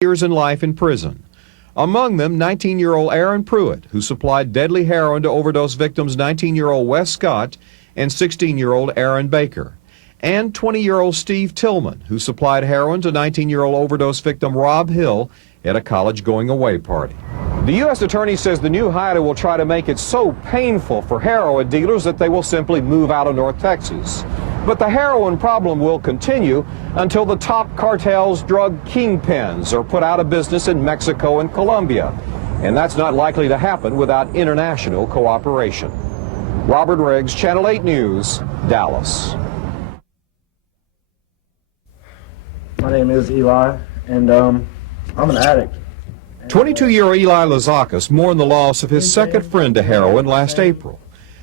years in life in prison. Among them, 19-year-old Aaron Pruitt, who supplied deadly heroin to overdose victims 19-year-old Wes Scott and 16-year-old Aaron Baker, and 20-year-old Steve Tillman, who supplied heroin to 19-year-old overdose victim Rob Hill at a college going-away party. The U.S. Attorney says the new hire will try to make it so painful for heroin dealers that they will simply move out of North Texas. But the heroin problem will continue until the top cartel's drug kingpins are put out of business in Mexico and Colombia. And that's not likely to happen without international cooperation. Robert Riggs, Channel 8 News, Dallas. My name is Eli, and I'm an addict. 22-year-old Eli Lazakis mourned the loss of his second friend to heroin last April.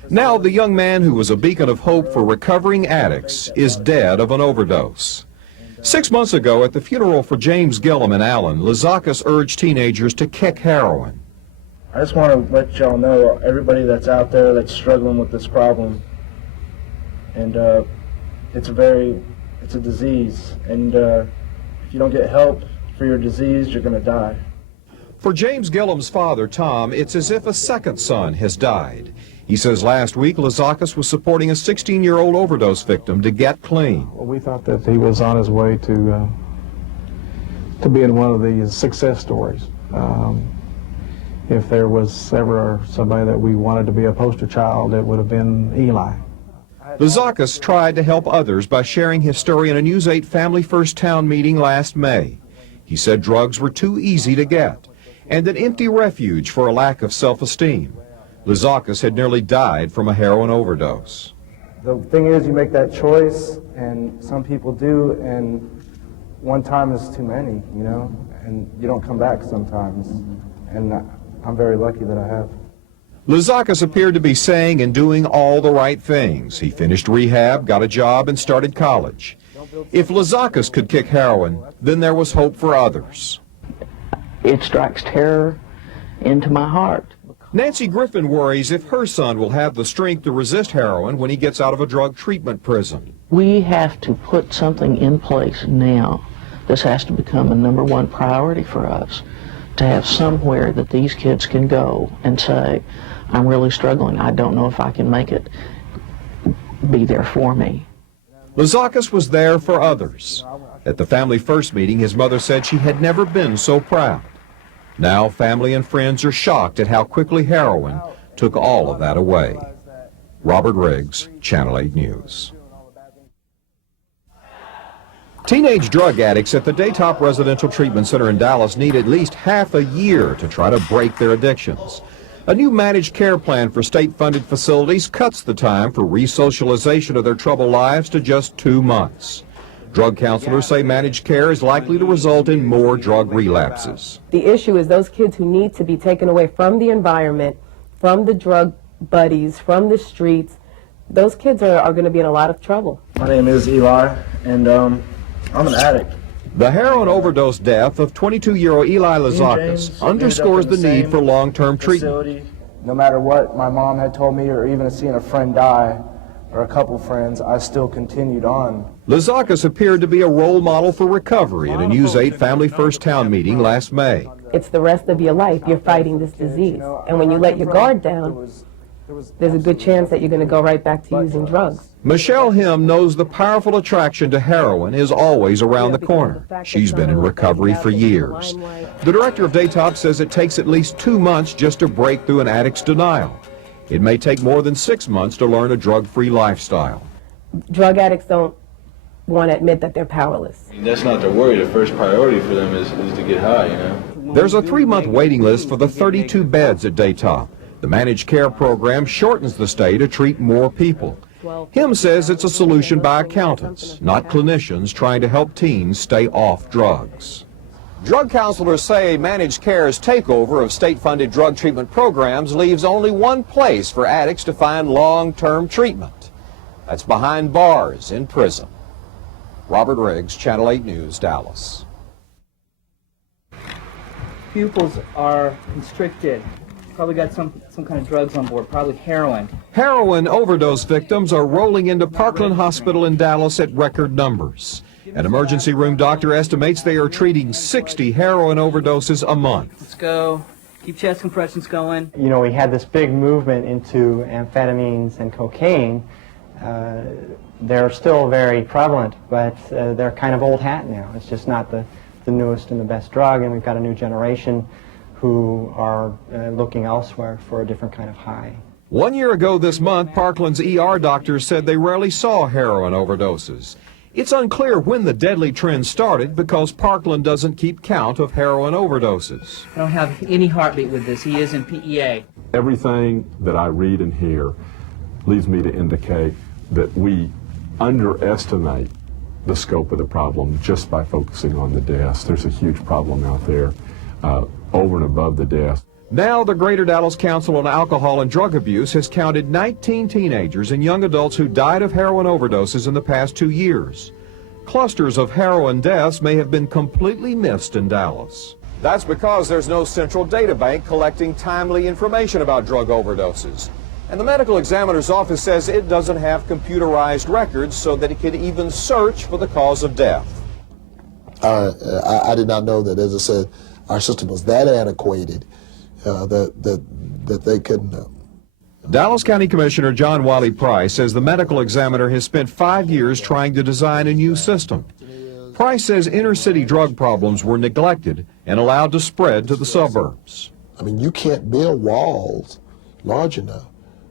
Now the young man who was a beacon of hope for recovering addicts is dead of an overdose. 6 months ago at the funeral for James Gillum in Allen, Lazakis urged teenagers to kick heroin. I just want to let y'all know, everybody that's out there that's struggling with this problem, and it's a disease, and if you don't get help for your disease, you're going to die. For James Gillum's father, Tom, it's as if a second son has died. He says last week Lazakis was supporting a 16-year-old overdose victim to get clean. Well, we thought that he was on his way to being one of the success stories. If there was ever somebody that we wanted to be a poster child, it would have been Eli. Lazakis tried to help others by sharing his story in a News 8 Family First Town meeting last May. He said drugs were too easy to get and an empty refuge for a lack of self-esteem. Lazakis had nearly died from a heroin overdose. The thing is, you make that choice, and some people do, and one time is too many, you know, and you don't come back sometimes, and I'm very lucky that I have. Lazakis appeared to be saying and doing all the right things. He finished rehab, got a job, and started college. If Lazakis could kick heroin, then there was hope for others. It strikes terror into my heart. Nancy Griffin worries if her son will have the strength to resist heroin when he gets out of a drug treatment prison. We have to put something in place now. This has to become a #1 priority for us, to have somewhere that these kids can go and say, I'm really struggling. I don't know if I can make it. Be there for me. Lazakis was there for others. At the Family First meeting, his mother said she had never been so proud. Now family and friends are shocked at how quickly heroin took all of that away. Robert Riggs, Channel 8 News. Teenage drug addicts at the Daytop Residential Treatment Center in Dallas need at least half a year to try to break their addictions. A new managed care plan for state-funded facilities cuts the time for resocialization of their troubled lives to just 2 months. Drug counselors say managed care is likely to result in more drug relapses. The issue is those kids who need to be taken away from the environment, from the drug buddies, from the streets, those kids are going to be in a lot of trouble. My name is Eli, and I'm an addict. The heroin overdose death of 22-year-old Eli Lazakis underscores the need for long-term treatment. No matter what my mom had told me, or even seeing a friend die, or a couple friends, I still continued on. Lazakis appeared to be a role model for recovery at a News 8 Family First Town meeting last May. It's the rest of your life. You're fighting this disease. And when you let your guard down, there's a good chance that you're going to go right back to using drugs. Michelle Him knows the powerful attraction to heroin is always around the corner. She's been in recovery for years. The director of Daytop says it takes at least 2 months just to break through an addict's denial. It may take more than 6 months to learn a drug-free lifestyle. Drug addicts don't want to admit that they're powerless. That's not their worry. The first priority for them is to get high, you know. There's a 3-month waiting list for the 32 beds at Daytop. The managed care program shortens the stay to treat more people. Him says it's a solution by accountants, not clinicians trying to help teens stay off drugs. Drug counselors say managed care's takeover of state-funded drug treatment programs leaves only one place for addicts to find long-term treatment. That's behind bars in prison. Robert Riggs, Channel 8 News, Dallas. Pupils are constricted. Probably got some kind of drugs on board, probably heroin. Heroin overdose victims are rolling into Parkland Hospital in Dallas at record numbers. An emergency room doctor estimates they are treating 60 heroin overdoses a month. Let's go. Keep chest compressions going. You know, we had this big movement into amphetamines and cocaine. They're still very prevalent, but they're kind of old hat now. It's just not the newest and the best drug, and we've got a new generation who are looking elsewhere for a different kind of high. 1 year ago this month, Parkland's ER doctors said they rarely saw heroin overdoses. It's unclear when the deadly trend started because Parkland doesn't keep count of heroin overdoses. I don't have any heartbeat with this. He is in PEA. Everything that I read and hear leads me to indicate that we underestimate the scope of the problem just by focusing on the deaths. There's a huge problem out there over and above the deaths. Now the Greater Dallas Council on Alcohol and Drug Abuse has counted 19 teenagers and young adults who died of heroin overdoses in the past 2 years. Clusters of heroin deaths may have been completely missed in Dallas. That's because there's no central data bank collecting timely information about drug overdoses. And the medical examiner's office says it doesn't have computerized records so that it can even search for the cause of death. I did not know that, as I said, our system was that antiquated that they couldn't. Dallas County Commissioner John Wiley Price says the medical examiner has spent 5 years trying to design a new system. Price says inner-city drug problems were neglected and allowed to spread to the suburbs. I mean, you can't build walls large enough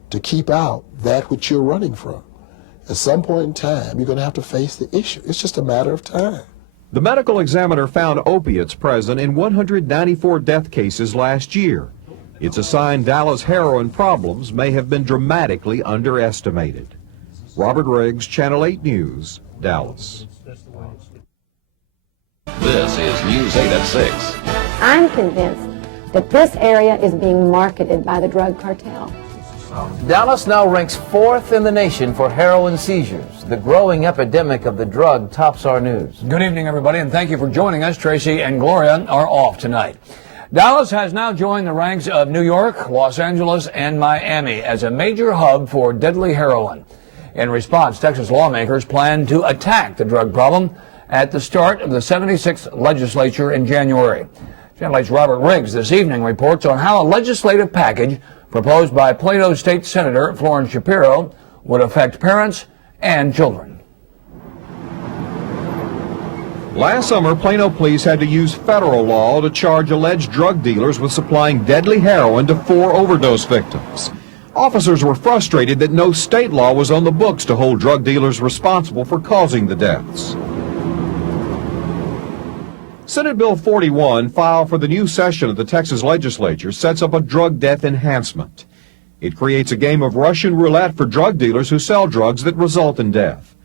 to keep out that which you're running from. At some point in time, you're going to have to face the issue. It's just a matter of time. The medical examiner found opiates present in 194 death cases last year. It's a sign Dallas' heroin problems may have been dramatically underestimated. Robert Riggs, Channel 8 News, Dallas. This is News 8 at 6. I'm convinced that this area is being marketed by the drug cartel. Dallas now ranks 4th in the nation for heroin seizures. The growing epidemic of the drug tops our news. Good evening, everybody, and thank you for joining us. Tracy and Gloria are off tonight. Dallas has now joined the ranks of New York, Los Angeles, and Miami as a major hub for deadly heroin. In response, Texas lawmakers plan to attack the drug problem at the start of the 76th legislature in January. Channel 8's Robert Riggs this evening reports on how a legislative package proposed by Plano State Senator Florence Shapiro would affect parents and children. Last summer, Plano police had to use federal law to charge alleged drug dealers with supplying deadly heroin to 4 overdose victims. Officers were frustrated that no state law was on the books to hold drug dealers responsible for causing the deaths. Senate Bill 41, filed for the new session of the Texas legislature, sets up a drug death enhancement. It creates a game of Russian roulette for drug dealers who sell drugs that result in death.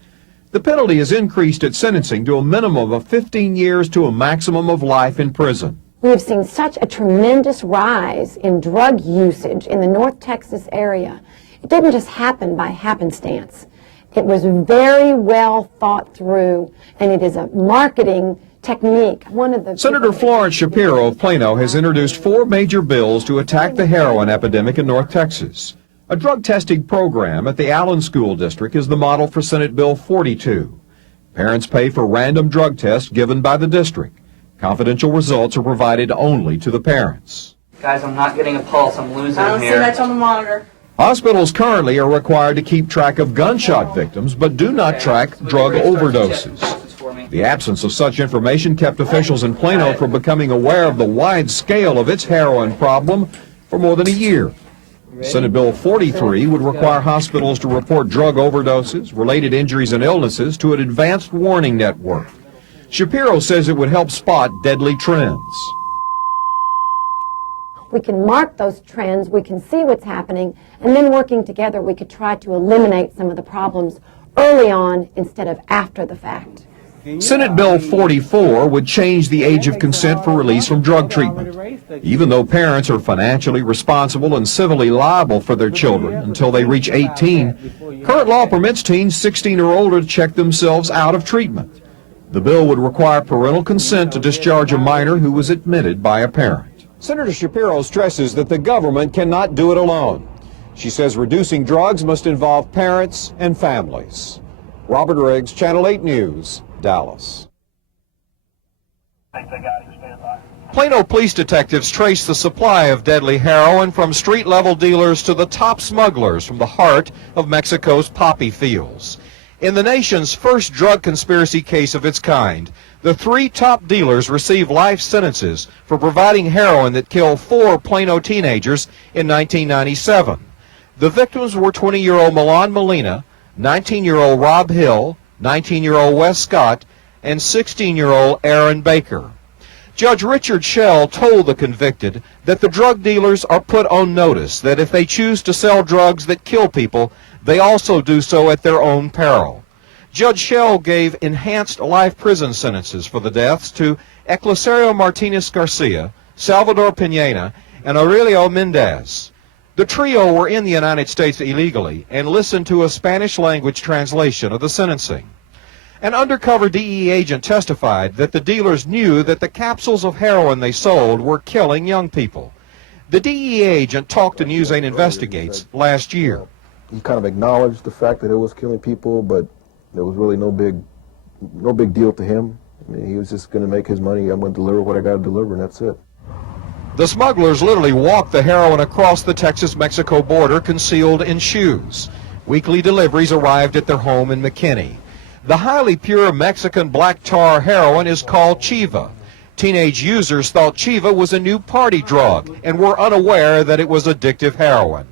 The penalty is increased at sentencing to a minimum of 15 years to a maximum of life in prison. We have seen such a tremendous rise in drug usage in the North Texas area. It didn't just happen by happenstance. It was very well thought through, and it is a marketing technique. Senator Florence Shapiro of Plano has introduced 4 major bills to attack the heroin epidemic in North Texas. A drug testing program at the Allen School District is the model for Senate Bill 42. Parents pay for random drug tests given by the district. Confidential results are provided only to the parents. Guys, I'm not getting a pulse. I'm losing I don't here. see much on the monitor. Hospitals currently are required to keep track of gunshot victims, but do not track drug overdoses. The absence of such information kept officials in Plano from becoming aware of the wide scale of its heroin problem for more than a year. Senate Bill 43 would require hospitals to report drug overdoses, related injuries and illnesses to an advanced warning network. Shapiro says it would help spot deadly trends. We can mark those trends, we can see what's happening, and then working together we could try to eliminate some of the problems early on instead of after the fact. Senate Bill 44 would change the age of consent for release from drug treatment. Even though parents are financially responsible and civilly liable for their children until they reach 18, current law permits teens 16 or older to check themselves out of treatment. The bill would require parental consent to discharge a minor who was admitted by a parent. Senator Shapiro stresses that the government cannot do it alone. She says reducing drugs must involve parents and families. Robert Riggs, Channel 8 News, Dallas. Plano police detectives traced the supply of deadly heroin from street-level dealers to the top smugglers from the heart of Mexico's poppy fields. In the nation's first drug conspiracy case of its kind, the 3 top dealers received life sentences for providing heroin that killed 4 Plano teenagers in 1997. The victims were 20-year-old Milan Molina, 19-year-old Rob Hill, 19-year-old Wes Scott, and 16-year-old Aaron Baker. Judge Richard Schell told the convicted that the drug dealers are put on notice that if they choose to sell drugs that kill people, they also do so at their own peril. Judge Schell gave enhanced life prison sentences for the deaths to Eclisario Martinez Garcia, Salvador Pineda, and Aurelio Mendez. The trio were in the United States illegally and listened to a Spanish-language translation of the sentencing. An undercover DEA agent testified that the dealers knew that the capsules of heroin they sold were killing young people. The DEA agent talked to News 8 Investigates last year. He kind of acknowledged the fact that it was killing people, but there was really no big deal to him. I mean, he was just going to make his money. I'm going to deliver what I got to deliver, and that's it. The smugglers literally walked the heroin across the Texas-Mexico border concealed in shoes. Weekly deliveries arrived at their home in McKinney. The highly pure Mexican black tar heroin is called Chiva. Teenage users thought Chiva was a new party drug and were unaware that it was addictive heroin.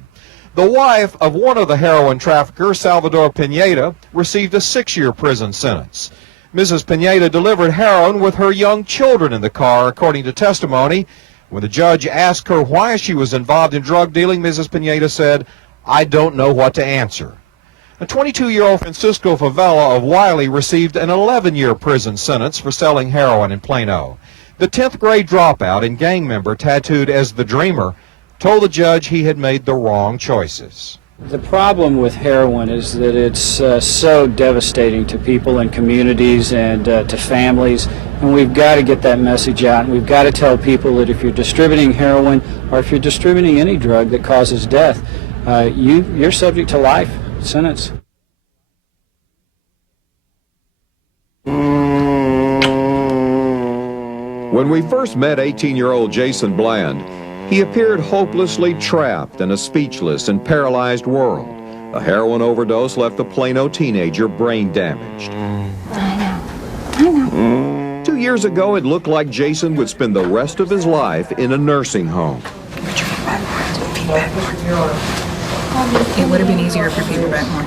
The wife of one of the heroin traffickers, Salvador Pineda, received a 6-year prison sentence. Mrs. Pineda delivered heroin with her young children in the car, according to testimony. When the judge asked her why she was involved in drug dealing, Mrs. Pineda said, "I don't know what to answer." A 22-year-old Francisco Favela of Wiley received an 11-year prison sentence for selling heroin in Plano. The 10th grade dropout and gang member tattooed as the Dreamer told the judge he had made the wrong choices. The problem with heroin is that it's so devastating to people and communities and to families, and we've got to get that message out, and we've got to tell people that if you're distributing heroin or if you're distributing any drug that causes death, you're subject to life sentence. When we first met 18-year-old Jason Bland, he appeared hopelessly trapped in a speechless and paralyzed world. A heroin overdose left the Plano teenager brain damaged. I know. 2 years ago, it looked like Jason would spend the rest of his life in a nursing home. It would have been easier if your feet were back more.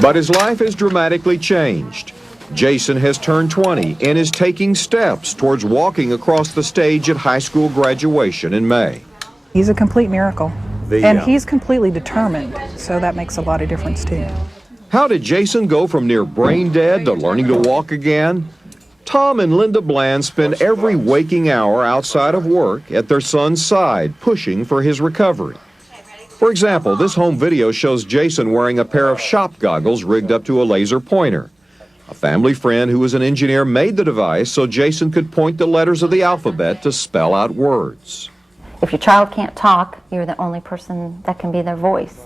But his life has dramatically changed. Jason has turned 20 and is taking steps towards walking across the stage at high school graduation in May. He's a complete miracle. And he's completely determined, so that makes a lot of difference too. How did Jason go from near brain dead to learning to walk again? Tom and Linda Bland spend every waking hour outside of work at their son's side, pushing for his recovery. For example, this home video shows Jason wearing a pair of shop goggles rigged up to a laser pointer. A family friend who is an engineer made the device so Jason could point the letters of the alphabet to spell out words. If your child can't talk, you're the only person that can be their voice.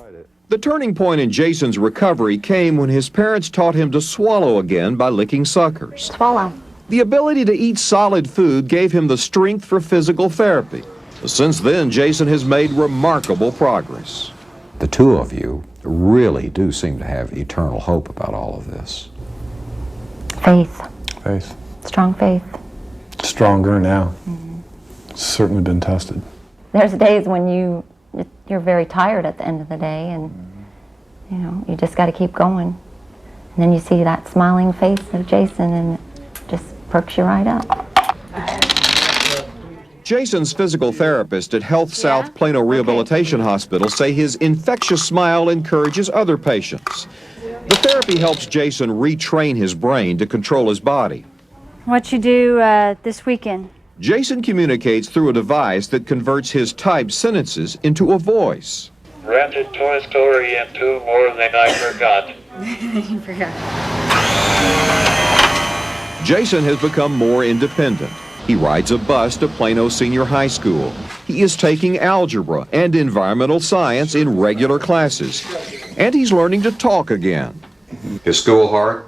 The turning point in Jason's recovery came when his parents taught him to swallow again by licking suckers. Swallow. The ability to eat solid food gave him the strength for physical therapy. Since then, Jason has made remarkable progress. The two of you really do seem to have eternal hope about all of this. Faith. Faith. Strong faith. Stronger now. It's certainly been tested. There's days when you're very tired at the end of the day, and you just got to keep going. And then you see that smiling face of Jason, and it just perks you right up. Jason's physical therapist at Health South Plano Rehabilitation Hospital say his infectious smile encourages other patients. The therapy helps Jason retrain his brain to control his body. What you do this weekend? Jason communicates through a device that converts his typed sentences into a voice. Rented Toy Story and 2 more than I forgot. You forgot. Jason has become more independent. He rides a bus to Plano Senior High School. He is taking algebra and environmental science in regular classes. And he's learning to talk again. Is school hard?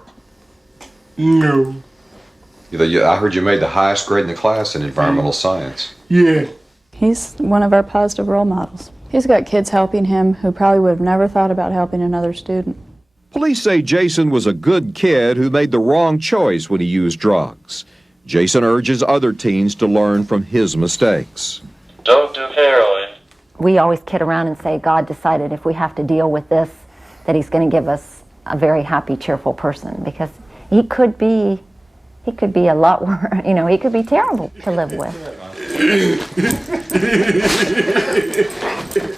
No. I heard you made the highest grade in the class in environmental science. Yeah. He's one of our positive role models. He's got kids helping him who probably would have never thought about helping another student. Police say Jason was a good kid who made the wrong choice when he used drugs. Jason urges other teens to learn from his mistakes. Don't do heroin. We always kid around and say God decided if we have to deal with this, that he's going to give us a very happy, cheerful person, because he could be a lot worse, you know, he could be terrible to live with.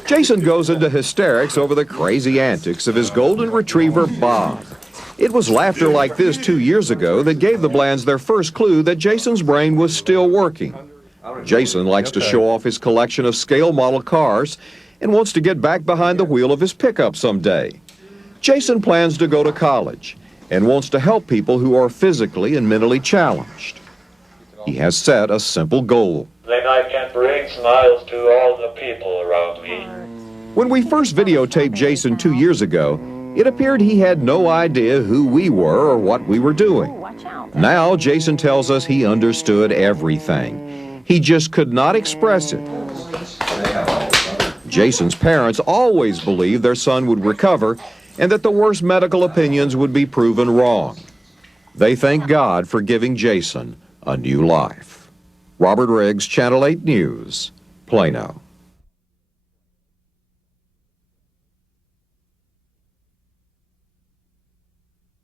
Jason goes into hysterics over the crazy antics of his golden retriever, Bob. It was laughter like this 2 years ago that gave the Blands their first clue that Jason's brain was still working. Jason likes to show off his collection of scale model cars and wants to get back behind the wheel of his pickup someday. Jason plans to go to college and wants to help people who are physically and mentally challenged. He has set a simple goal. Then I can bring smiles to all the people around me. When we first videotaped Jason 2 years ago, it appeared he had no idea who we were or what we were doing. Now Jason tells us he understood everything. He just could not express it. Jason's parents always believed their son would recover and that the worst medical opinions would be proven wrong. They thank God for giving Jason a new life. Robert Riggs, Channel 8 News, Plano.